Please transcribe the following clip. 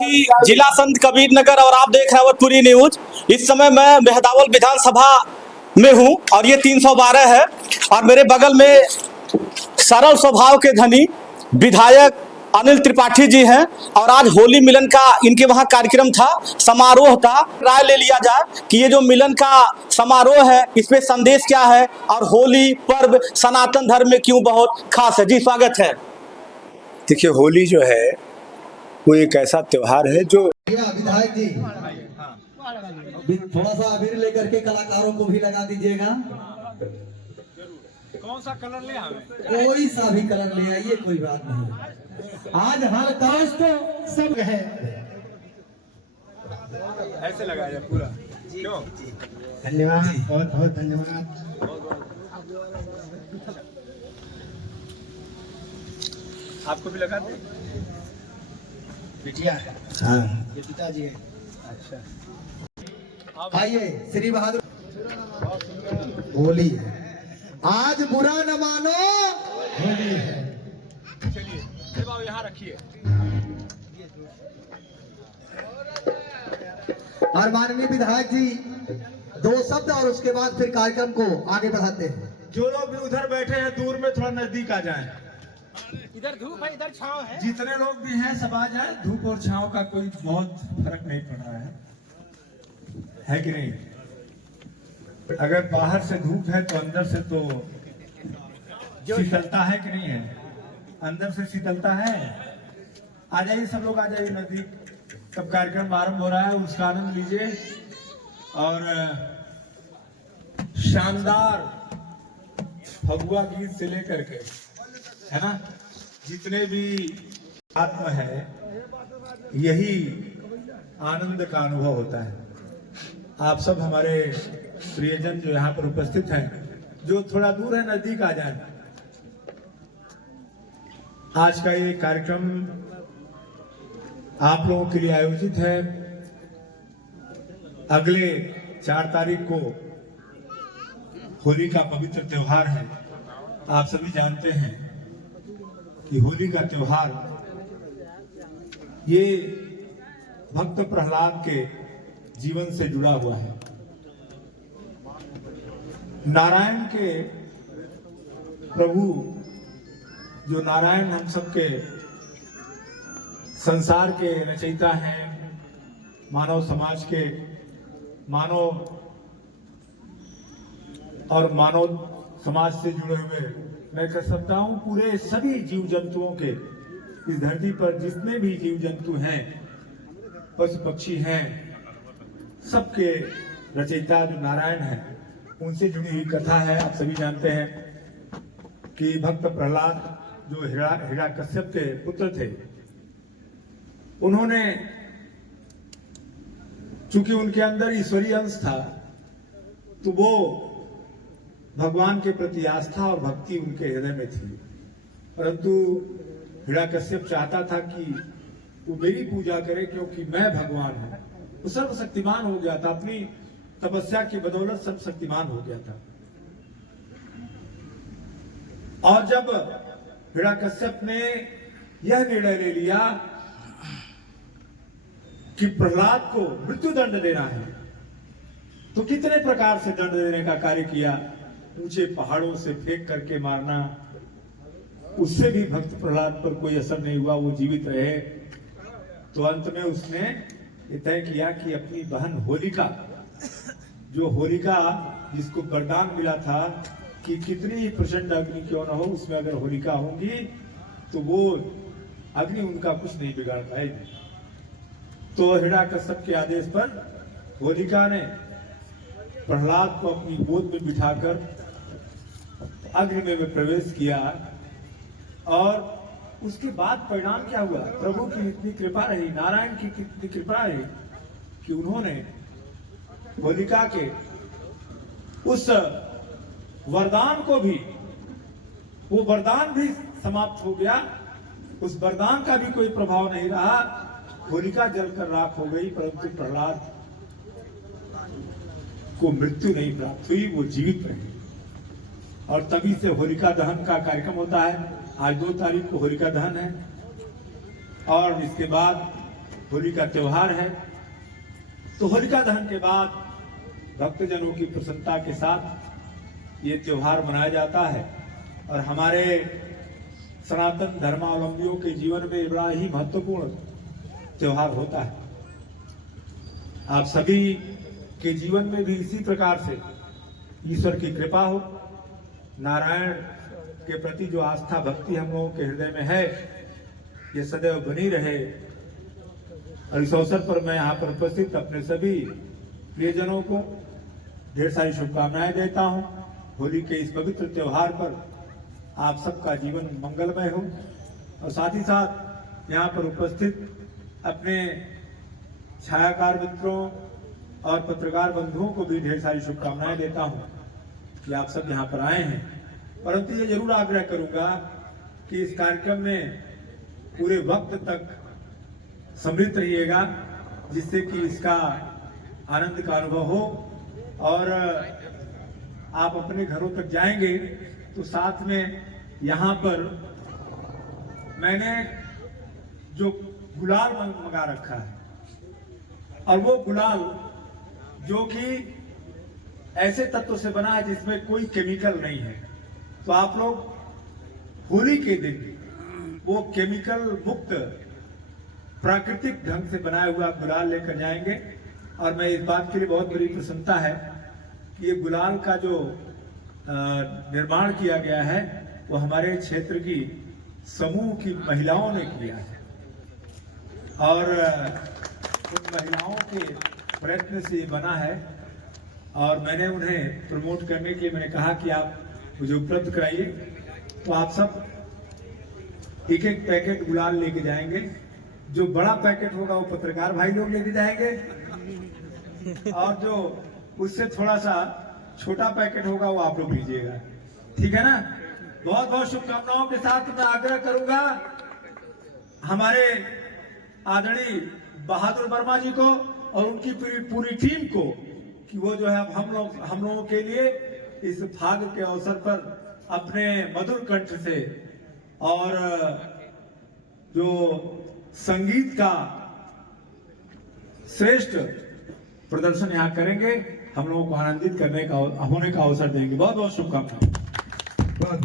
कि जिला संत कबीर नगर और आप देख रहे हैं अवधपुरी न्यूज। इस समय मैं मेहदावल विधानसभा में हूं और ये 312 है और मेरे बगल में सरल स्वभाव के धनी विधायक अनिल त्रिपाठी जी हैं और आज होली मिलन का इनके वहां कार्यक्रम था, समारोह था। राय ले लिया जाए कि ये जो मिलन का समारोह है इसमें संदेश क्या है और होली पर्व सनातन धर्म में क्यों बहुत खास है। जी स्वागत है। देखिए, होली जो है वो एक ऐसा त्योहार है जो विधायक जी थोड़ा सा अबीर लेकर के कलाकारों को भी लगा दीजिएगा। कौन सा कलर ले हमें? कोई सा भी कलर ले आइए, कोई बात नहीं। आज हर कास्ट सब है, ऐसे लगाया पूरा। क्यों? धन्यवाद, बहुत बहुत धन्यवाद। आपको भी लगा दे? बिटिया है, हाँ ये पिताजी है। अच्छा, आइए श्री बहादुर। होली है आज, बुरा न मानो, होली है। चलिए ये बाबू यहाँ रखिए। और माननीय विधायक जी दो शब्द और उसके बाद फिर कार्यक्रम को आगे बढ़ाते हैं। जो लोग भी उधर बैठे हैं दूर में थोड़ा नजदीक आ जाएं। इधर धूप है, इधर छांव है। जितने लोग भी हैं सब आ जाएं। धूप और छांव का कोई बहुत फर्क नहीं पड़ रहा है कि नहीं? अगर बाहर से धूप है तो अंदर से तो शीतलता है कि नहीं है? अंदर से शीतलता है। आ जाइए सब लोग, आ जाइए नजदीक। तब कार्यक्रम आरंभ हो रहा है, उसका आनंद लीजिए। और शानदार फगुआ गीत से लेकर के, है ना, जितने भी आत्म है, यही आनंद का अनुभव होता है। आप सब हमारे प्रियजन जो यहाँ पर उपस्थित हैं, जो थोड़ा दूर है नजदीक आ जाएं। आज का ये कार्यक्रम आप लोगों के लिए आयोजित है। अगले 4 तारीख को होली का पवित्र त्योहार है। आप सभी जानते हैं कि होली का त्योहार ये भक्त प्रहलाद के जीवन से जुड़ा हुआ है। नारायण के प्रभु, जो नारायण हम सबके संसार के रचयिता हैं, मानव समाज के, मानव और मानव समाज से जुड़े हुए, मैं कह सकता हूं पूरे सभी जीव जंतुओं के, इस धरती पर जितने भी जीव जंतु हैं, पशु पक्षी हैं, सबके रचयिता जो नारायण हैं, उनसे जुड़ी हुई कथा है। आप सभी जानते हैं कि भक्त प्रहलाद जो हिरण्यकश्यप के पुत्र थे, उन्होंने, चूंकि उनके अंदर ईश्वरीय अंश था, तो वो भगवान के प्रति आस्था और भक्ति उनके हृदय में थी। परंतु हिरण्यकश्यप चाहता था कि वो मेरी पूजा करे क्योंकि मैं भगवान हूं। वो सर्वशक्तिमान हो गया था, अपनी तपस्या की बदौलत सर्वशक्तिमान हो गया था। और जब हिरण्यकश्यप ने यह निर्णय ले लिया कि प्रहलाद को मृत्यु दंड देना है, तो कितने प्रकार से दंड देने का कार्य किया। ऊंचे पहाड़ों से फेंक करके मारना, उससे भी भक्त प्रहलाद पर कोई असर नहीं हुआ, वो जीवित रहे। तो अंत में उसने ये तय किया कि अपनी बहन होलिका, जो होलिका जिसको वरदान मिला था कि कितनी ही प्रचंड अग्नि क्यों न हो, उसमें अगर होलिका होंगी तो वो अग्नि उनका कुछ नहीं बिगाड़ पाएगी। तो हिरण्यकश्यप के आदेश पर होलिका ने प्रहलाद को अपनी गोद में बिठाकर अग्नि में प्रवेश किया। और उसके बाद परिणाम क्या हुआ? प्रभु की इतनी कृपा रही, नारायण की कितनी कृपा रही कि उन्होंने होलिका के उस वरदान को भी, वो वरदान भी समाप्त हो गया, उस वरदान का भी कोई प्रभाव नहीं रहा। होलिका जलकर राख हो गई, परंतु प्रहलाद को मृत्यु नहीं प्राप्त हुई, वो जीवित रहे। और तभी से होलिका दहन का कार्यक्रम होता है। आज 2 तारीख को होलिका दहन है और इसके बाद होली का त्योहार है। तो होलिका दहन के बाद भक्तजनों की प्रसन्नता के साथ ये त्योहार मनाया जाता है और हमारे सनातन धर्मावलंबियों के जीवन में बड़ा ही महत्वपूर्ण त्योहार होता है। आप सभी के जीवन में भी इसी प्रकार से ईश्वर की कृपा हो, नारायण के प्रति जो आस्था भक्ति हम लोगों के हृदय में है ये सदैव बनी रहे। और इस अवसर पर मैं यहाँ पर उपस्थित अपने सभी प्रियजनों को ढेर सारी शुभकामनाएं देता हूँ। होली के इस पवित्र त्योहार पर आप सबका जीवन मंगलमय हो और साथ ही साथ यहाँ पर उपस्थित अपने छायाकार मित्रों और पत्रकार बंधुओं को भी ढेर सारी शुभकामनाएं देता हूँ कि आप सब यहाँ पर आए हैं। परंतु ये जरूर आग्रह करूंगा कि इस कार्यक्रम में पूरे वक्त तक सम्मिलित रहिएगा, जिससे कि इसका आनंद का अनुभव हो और आप अपने घरों तक जाएंगे तो साथ में यहाँ पर मैंने जो गुलाल मंगा रखा है और वो गुलाल जो कि ऐसे तत्व से बना है जिसमें कोई केमिकल नहीं है, तो आप लोग होली के दिन वो केमिकल मुक्त प्राकृतिक ढंग से बनाया हुआ गुलाल लेकर जाएंगे। और मैं इस बात के लिए बहुत बड़ी प्रसन्नता है कि ये गुलाल का जो निर्माण किया गया है वो हमारे क्षेत्र की समूह की महिलाओं ने किया है और उन महिलाओं के प्रयत्न से ये बना है। और मैंने उन्हें प्रमोट करने के लिए मैंने कहा कि आप मुझे उपलब्ध कराइए, तो आप सब एक एक पैकेट गुलाल लेके जाएंगे। जो बड़ा पैकेट होगा वो पत्रकार भाई लोग लेके जाएंगे और जो उससे थोड़ा सा छोटा पैकेट होगा वो आप लोग लीजिएगा, ठीक है ना। बहुत बहुत शुभकामनाओं के साथ मैं आग्रह करूंगा हमारे आदरणीय बहादुर वर्मा जी को और उनकी पूरी टीम को कि वो जो है हम लोगों के लिए इस फाग के अवसर पर अपने मधुर कंठ से और जो संगीत का श्रेष्ठ प्रदर्शन यहाँ करेंगे, हम लोगों को आनंदित करने का होने का अवसर देंगे। बहुत बहुत शुभकामनाएं। और